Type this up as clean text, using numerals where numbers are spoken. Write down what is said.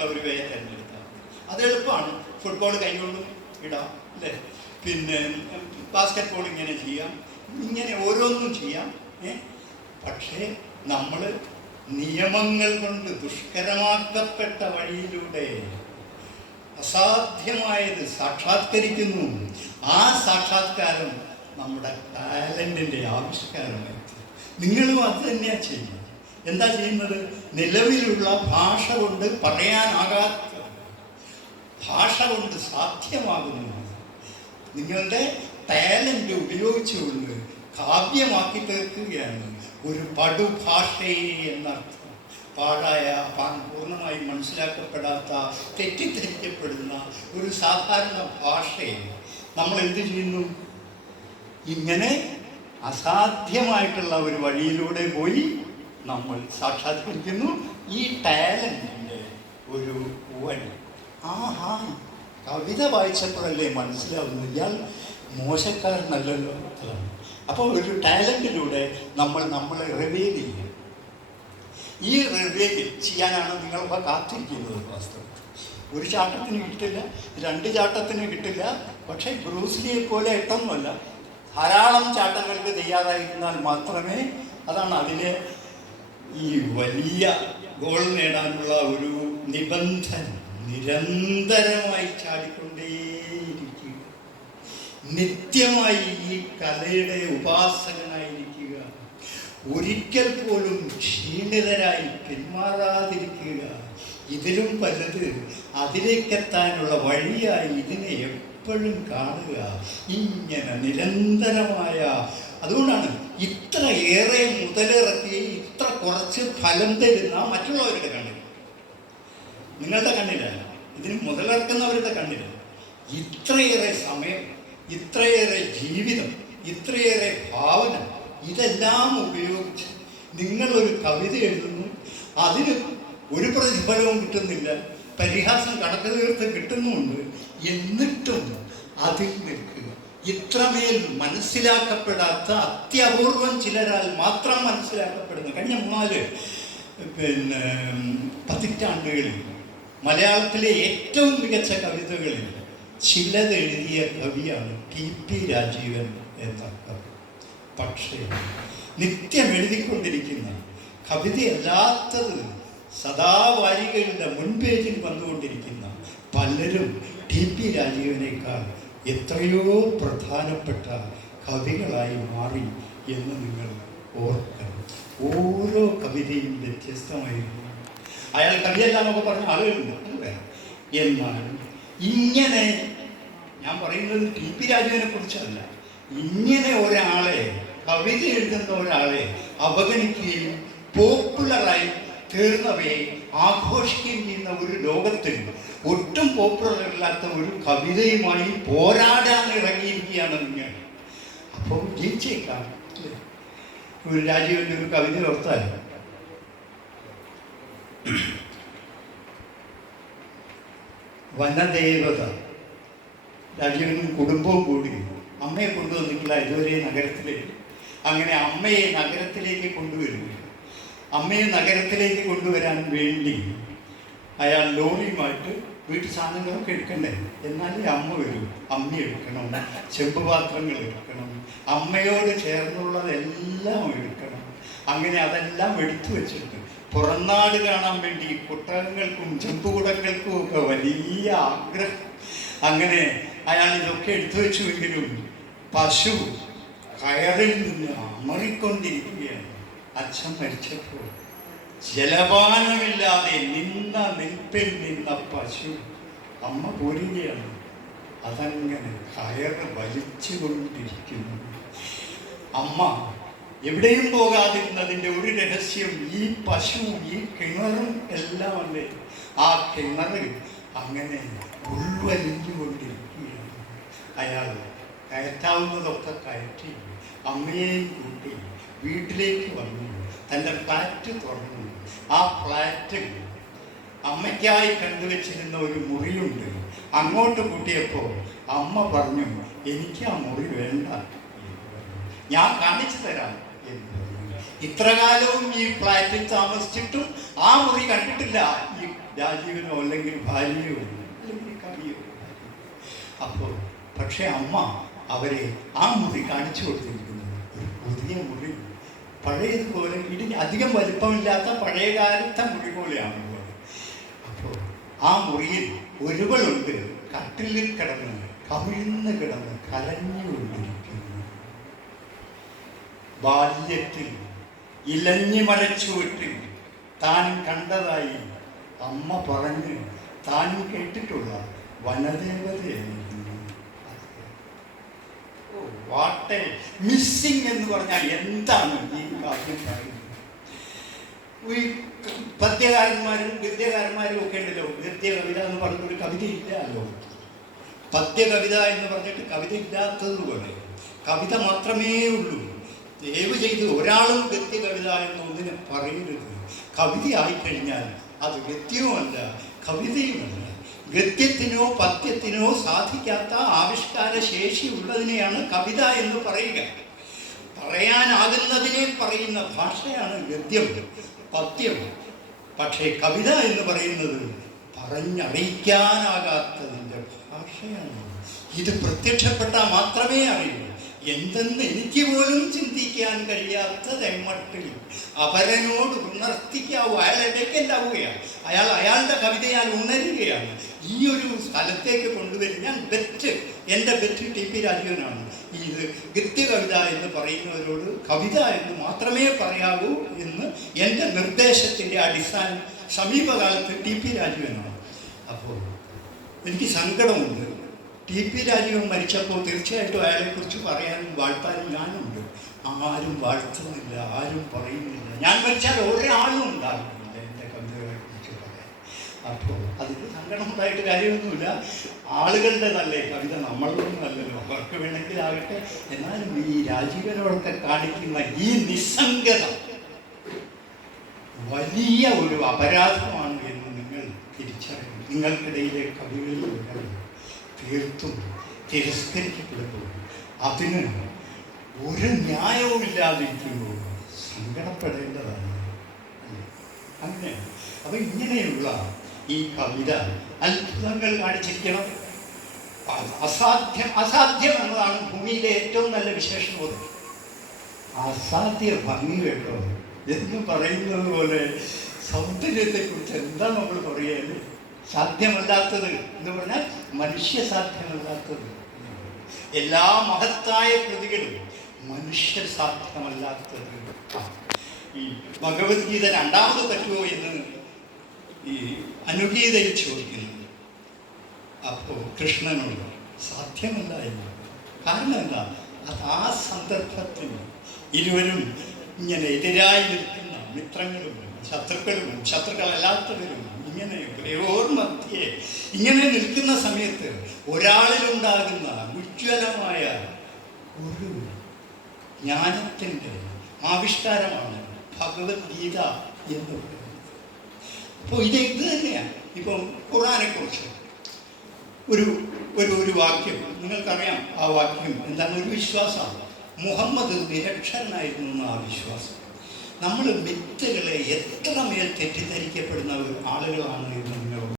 ചെയ്യാനായിട്ടുള്ള ഒരു വേ തിരഞ്ഞെടുത്താൽ അത് എളുപ്പമാണ്. ഫുട്ബോൾ കൈകൊണ്ടും ഇടാം അല്ലേ, പിന്നെ ബാസ്കറ്റ് ബോൾ ഇങ്ങനെ ചെയ്യാം, ഇങ്ങനെ ഓരോന്നും ചെയ്യാം. പക്ഷേ നമ്മൾ നിയമങ്ങൾ കൊണ്ട് ദുഷ്കരമാക്കപ്പെട്ട വഴിയിലൂടെ അസാധ്യമായത് സാക്ഷാത്കരിക്കുന്നു. ആ സാക്ഷാത്കാരം നമ്മുടെ ടാലൻറ്റിൻ്റെ ആവിഷ്കാരമായി. നിങ്ങളും അത് തന്നെയാണ് ചെയ്യുന്നത്. എന്താ ചെയ്യുന്നത്? നിലവിലുള്ള ഭാഷ കൊണ്ട് പറയാനാകാത്ത ഭാഷ കൊണ്ട് സാധ്യമാകുന്നു. നിങ്ങളുടെ ടാലൻ്റ് ഉപയോഗിച്ചുകൊണ്ട് കാവ്യമാക്കി തീർക്കുകയാണ്. ഒരു പടുഭാഷയെ എന്നർത്ഥം. പാടായ പൂർണ്ണമായി മനസ്സിലാക്കപ്പെടാത്ത തെറ്റിദ്ധരിക്കപ്പെടുന്ന ഒരു സാധാരണ ഭാഷയെ നമ്മൾ എന്ത് ചെയ്യുന്നു? ഇങ്ങനെ അസാധ്യമായിട്ടുള്ള ഒരു വഴിയിലൂടെ പോയി നമ്മൾ സാക്ഷാത്കരിക്കുന്നു ഈ ടാലൻറ്റിൻ്റെ ഒരു വഴി. ആഹാ, കവിത വായിച്ചപ്പോഴല്ലേ മനസ്സിലാവുന്നു ഇയാൾ മോശക്കാരനല്ലല്ലോ. അപ്പോൾ ഒരു ടാലൻറ്റിലൂടെ നമ്മളെ റിവീൽ ചെയ്യും. ഈ റിവീൽ ചെയ്യാനാണ് നിങ്ങളൊക്കെ കാത്തിരിക്കുന്നത്. വാസ്തവത്തിൽ ഒരു ചാട്ടത്തിന് കിട്ടില്ല, 2 ചാട്ടത്തിന് കിട്ടില്ല. പക്ഷേ ബ്രൂസ്ലിയെ പോലെ എട്ടൊന്നുമല്ല, ധാരാളം ചാട്ടങ്ങൾക്ക് തയ്യാറായിരുന്നാൽ മാത്രമേ, അതാണ് അതിലെ ഈ വലിയ ഗോൾ നേടാനുള്ള ഒരു നിബന്ധന. നിരന്തരമായി ചാടിക്കൊണ്ടേയിരിക്കുക, നിത്യമായി ഈ കലയുടെ ഉപാസകനായിരിക്കുക, ഒരിക്കൽ പോലും ക്ഷീണിതരായി പിന്മാറാതിരിക്കുക. ഇതിലും പലത് അതിലേക്കെത്താനുള്ള വഴിയായി ഇതിനെ എപ്പോഴും കാണുക. ഇങ്ങനെ നിരന്തരമായ, അതുകൊണ്ടാണ് ഇത്ര ഏറെ മുതലിറക്കി ഇത്ര കുറച്ച് ഫലം തരുന്ന മറ്റുള്ളവരുടെ കണ്ണിൽ, നിങ്ങളുടെ കണ്ണിലല്ല, ഇതിന് മുതലിറക്കുന്നവരുടെ കണ്ണിൽ ഇത്രയേറെ സമയം, ഇത്രയേറെ ജീവിതം, ഇത്രയേറെ ഭാവന, ഇതെല്ലാം ഉപയോഗിച്ച് നിങ്ങളൊരു കവിത എഴുതുന്നു. അതിന് ഒരു പ്രതിഫലവും കിട്ടുന്നില്ല, പരിഹാസം കണക്ക് തീർത്ത് കിട്ടുന്നുമുണ്ട്. എന്നിട്ടും അതിൽ നിൽക്കുക. ഇത്രമേൽ മനസ്സിലാക്കപ്പെടാത്ത, അത്യപൂർവം ചിലരാൽ മാത്രം മനസ്സിലാക്കപ്പെടുന്ന, കഴിഞ്ഞ 4 പതിറ്റാണ്ടുകളിൽ മലയാളത്തിലെ ഏറ്റവും മികച്ച കവിതകളിൽ ചിലത് എഴുതിയ കവിയാണ് TP രാജീവൻ എന്ന കവി. പക്ഷേ നിത്യം എഴുതിക്കൊണ്ടിരിക്കുന്ന കവിതയല്ലാത്തത് സദാ വാരികയുടെ മുൻപേജിൽ വന്നുകൊണ്ടിരിക്കുന്ന പലരും TP രാജീവനേക്കാൾ എത്രയോ പ്രധാനപ്പെട്ട കവികളായി മാറി എന്ന് നിങ്ങൾ ഓർക്കണം. ഓരോ കവിതയും വ്യത്യസ്തമായിരുന്നു. അയാൾ കവിയല്ല എന്നൊക്കെ പറഞ്ഞ ആളുകളുണ്ട്, അത് വേണം. എന്നാൽ ഇങ്ങനെ, ഞാൻ പറയുന്നത് TP രാജീവനെ കുറിച്ചല്ല, ഇങ്ങനെ ഒരാളെ, കവിത എഴുതുന്ന ഒരാളെ അവഗണിക്കുകയും പോപ്പുലറായി തീർന്നവയെ ആഘോഷിക്കുകയും ചെയ്യുന്ന ഒരു ലോകത്തിൽ ഒട്ടും പോപ്പുലറല്ലാത്ത ഒരു കവിതയുമായി പോരാടാൻ ഇറങ്ങിയിരിക്കുകയാണ് നിങ്ങൾ. അപ്പോൾ ജയിച്ചേക്കാം. ഒരു രാജീവൻ്റെ ഒരു കവിത ഓർത്താൽ, വനദേവത, രാജീവനും കുടുംബവും കൂടി അമ്മയെ കൊണ്ടുവന്നിട്ടില്ല ഇതുവരെ നഗരത്തിലേക്ക്. അങ്ങനെ അമ്മയെ നഗരത്തിലേക്ക് കൊണ്ടുവരിക. അമ്മയെ നഗരത്തിലേക്ക് കൊണ്ടുവരാൻ വേണ്ടി അയാൾ ലോറിയുമായിട്ട് വീട്ടു സാധനങ്ങളൊക്കെ എടുക്കണ്ടേ, എന്നാലേ അമ്മ വരും. അമ്മ എടുക്കണം, ചെമ്പുപാത്രങ്ങൾ എടുക്കണം, അമ്മയോട് ചേർന്നുള്ളതെല്ലാം എടുക്കണം. അങ്ങനെ അതെല്ലാം എടുത്തു വെച്ചിട്ട് പുറംനാട് കാണാൻ വേണ്ടി കുട്ടകങ്ങൾക്കും ചെമ്പുകുടങ്ങൾക്കും ഒക്കെ വലിയ ആഗ്രഹം. അങ്ങനെ അയാൾ ഇതൊക്കെ എടുത്തു വെച്ചുവെങ്കിലും പശു കയറിൽ നിന്ന് അമറിക്കൊണ്ടിരിക്കുകയാണ്. അച്ഛൻ മരിച്ചപ്പോൾ ജലപാനമില്ലാതെ നിൽപ്പിൽ നിന്ന പശു അമ്മ പോരുകയാണ്. അതങ്ങനെ കയറ് വലിച്ചുകൊണ്ടിരിക്കുന്നു. അമ്മ എവിടെയും പോകാതിരുന്നതിൻ്റെ ഒരു രഹസ്യം ഈ പശുവും ഈ കിണറും എല്ലാം അല്ലേ. ആ കിണറ് അങ്ങനെ ഉൾവലിഞ്ഞുകൊണ്ടിരിക്കുകയാണ്. അയാൾ കയറ്റാവുന്നതൊക്കെ കയറ്റി അമ്മയെയും കൂട്ടി വീട്ടിലേക്ക് വന്നു. തൻ്റെ ഫ്ലാറ്റ് തുറന്നു. ആ ഫ്ലാറ്റിൽ അമ്മയ്ക്കായി കണ്ടുവച്ചിരുന്ന ഒരു മുറിയുണ്ട്. അങ്ങോട്ട് കൂട്ടിയപ്പോൾ അമ്മ പറഞ്ഞു, എനിക്ക് ആ മുറി വേണ്ട, ഞാൻ കാണിച്ചു തരാം എന്ന് പറഞ്ഞു. ഇത്ര കാലവും ഈ ഫ്ലാറ്റിൽ താമസിച്ചിട്ടും ആ മുറി കണ്ടിട്ടില്ല ഈ രാജീവനോ അല്ലെങ്കിൽ ഭാര്യയോ അല്ലെങ്കിൽ കവിയോ. അപ്പോൾ പക്ഷെ അമ്മ അവരെ ആ മുറി കാണിച്ചു കൊടുത്തിരിക്കുന്നത് ഒരു പുതിയ മുറി, പഴയതുപോലെ ഇടിഞ്ഞ് അധികം വലിപ്പമില്ലാത്ത പഴയ കാലത്തെ മുറി പോലെയാണ്. അപ്പോൾ ആ മുറിയിൽ ഒരുവളുണ്ട് കട്ടിലിൽ കിടന്ന് കമിഴ്ന്ന് കിടന്ന് കരഞ്ഞുകൊണ്ടിരിക്കുന്നു. ബാല്യത്തിൽ ഇലഞ്ഞു മരച്ചുവട്ടിൽ താൻ കണ്ടതായി അമ്മ പറഞ്ഞ് താൻ കേട്ടിട്ടുള്ള വനദേവതയായിരുന്നു. വാട്ടെ മിസ്സിങ് എന്ന് പറഞ്ഞാൽ എന്താണ് ഈ കാര്യം പറയുന്നത്? ഈ പദ്യകാരന്മാരും ഗദ്യകാരന്മാരും ഒക്കെ ഉണ്ടല്ലോ. ഗദ്യ കവിത എന്ന് പറഞ്ഞൊരു കവിത ഇല്ലല്ലോ. പദ്യകവിത എന്ന് പറഞ്ഞിട്ട് കവിത ഇല്ലാത്തതുപോലെ കവിത മാത്രമേ ഉള്ളൂ. ദയവ് ചെയ്ത് ഒരാളും ഗദ്യ കവിത എന്നൊന്നിനെ പറയരുത്. കവിത ആയിക്കഴിഞ്ഞാൽ അത് ഗദ്യവുമല്ല കവിതയുമല്ല. ഗദ്യത്തിനോ പദ്യത്തിനോ സാധിക്കാത്ത ആവിഷ്കാര ശേഷി ഉള്ളതിനെയാണ് കവിത എന്ന് പറയുക. പറയാനാകുന്നതിനെ പറയുന്ന ഭാഷയാണ് ഗദ്യം പദ്യം. പക്ഷേ കവിത എന്ന് പറയുന്നത് പറഞ്ഞറിയിക്കാനാകാത്തതിൻ്റെ ഭാഷയാണ്. ഇത് പ്രത്യക്ഷപ്പെട്ടാൽ മാത്രമേ അറിയൂ. എന്തെന്ന് എനിക്ക് പോലും ചിന്തിക്കാൻ കഴിയാത്തത് എമ്മട്ടിൽ അപരനോട് ഉണർത്തിക്കാവൂ. അയാൾ ഇടയ്ക്കല്ലാവുകയാണ്. അയാളുടെ കവിതയാൽ ഉണരുകയാണ്. ഈ ഒരു സ്ഥലത്തേക്ക് കൊണ്ടുവരും. ഞാൻ എൻ്റെ ബെറ്റ് ടി.പി. രാജീവനാണ്. ഇത് ഗദ്യ കവിത എന്ന് പറയുന്നവരോട് കവിത എന്ന് മാത്രമേ പറയാവൂ എന്ന് എൻ്റെ നിർദ്ദേശത്തിൻ്റെ അടിസ്ഥാനം സമീപകാലത്ത് ടി.പി. രാജീവനാണ്. അപ്പോൾ എനിക്ക് സങ്കടമുണ്ട്. ടി.പി. രാജീവൻ മരിച്ചപ്പോൾ തീർച്ചയായിട്ടും അയാളെക്കുറിച്ച് പറയാനും വാഴ്ത്താനും ഞാനുണ്ട്. ആരും വാഴ്ത്തുന്നില്ല, ആരും പറയുന്നില്ല. ഞാൻ മരിച്ചാൽ ഒരാളും ഉണ്ടാകുന്നില്ല എൻ്റെ കവിതകളെ കുറിച്ച് പറയാൻ. അപ്പോൾ അതിന് സങ്കടം ഉണ്ടായിട്ട് കാര്യമൊന്നുമില്ല. ആളുകളുടേതല്ലേ കവിത, നമ്മളൊന്നും അല്ലല്ലോ. അവർക്ക് വേണമെങ്കിൽ ആകട്ടെ. എന്നാലും ഈ രാജീവനോടൊക്കെ കാണിക്കുന്ന ഈ നിസ്സംഗത വലിയ ഒരു അപരാധമാണ് എന്ന് നിങ്ങൾ തിരിച്ചറിയും. നിങ്ങൾക്കിടയിലെ കവികളിൽ തീർത്തും തിരസ്കരിക്കപ്പെടുമ്പോൾ അതിന് ഒരു ന്യായവും ഇല്ലാതിരിക്കുമ്പോൾ സങ്കടപ്പെടേണ്ടതാണ്. അങ്ങനെ അപ്പം ഇങ്ങനെയുള്ള ഈ കവിത അത്ഭുതങ്ങൾ കാണിച്ചിരിക്കണം. അസാധ്യം എന്നതാണ് ഭൂമിയിലെ ഏറ്റവും നല്ല വിശേഷബോധം. അസാധ്യ ഭംഗി കേട്ടോ എന്ന് പറയുന്നത് പോലെ സൗന്ദര്യത്തെക്കുറിച്ച് എന്താ നമ്മൾ പറയുക? സാധ്യമല്ലാത്തത് എന്ന് പറഞ്ഞാൽ മനുഷ്യ സാധ്യമല്ലാത്തത്. എല്ലാ മഹത്തായ കൃതികളും മനുഷ്യ സാധ്യമല്ലാത്തത്. ഈ ഭഗവത്ഗീത രണ്ടാമത് പറ്റുമോ എന്ന് ഈ അനുഗീതയിൽ ചോദിക്കുന്നു. അപ്പോൾ കൃഷ്ണനോട് സാധ്യമല്ല എന്ന്. കാരണം എന്താ? അത് ആ സന്ദർഭത്തിൽ ഇരുവരും ഇങ്ങനെ എതിരായി നിൽക്കുന്ന മിത്രങ്ങളും ശത്രുക്കളും ശത്രുക്കളല്ലാത്തവരും ഇങ്ങനെ മധ്യേ ഇങ്ങനെ നിൽക്കുന്ന സമയത്ത് ഒരാളിലുണ്ടാകുന്ന ഉജ്ജ്വലമായ ഒരു ജ്ഞാനത്തിൻ്റെ ആവിഷ്കാരമാണ് ഭഗവത്ഗീത എന്ന് പറയുന്നത്. അപ്പോൾ ഇത് തന്നെയാണ്. ഇപ്പം ഖുർആനെക്കുറിച്ച് ഒരു വാക്യം നിങ്ങൾക്കറിയാം. ആ വാക്യം എന്താണ്? ഒരു വിശ്വാസമാണ്. മുഹമ്മദ് നിരക്ഷരനായിരുന്നു ആ വിശ്വാസം. നമ്മൾ മിത്തുകളെ എത്രമേൽ തെറ്റിദ്ധരിക്കപ്പെടുന്ന ആളുകളാണ് എന്ന് നിങ്ങൾ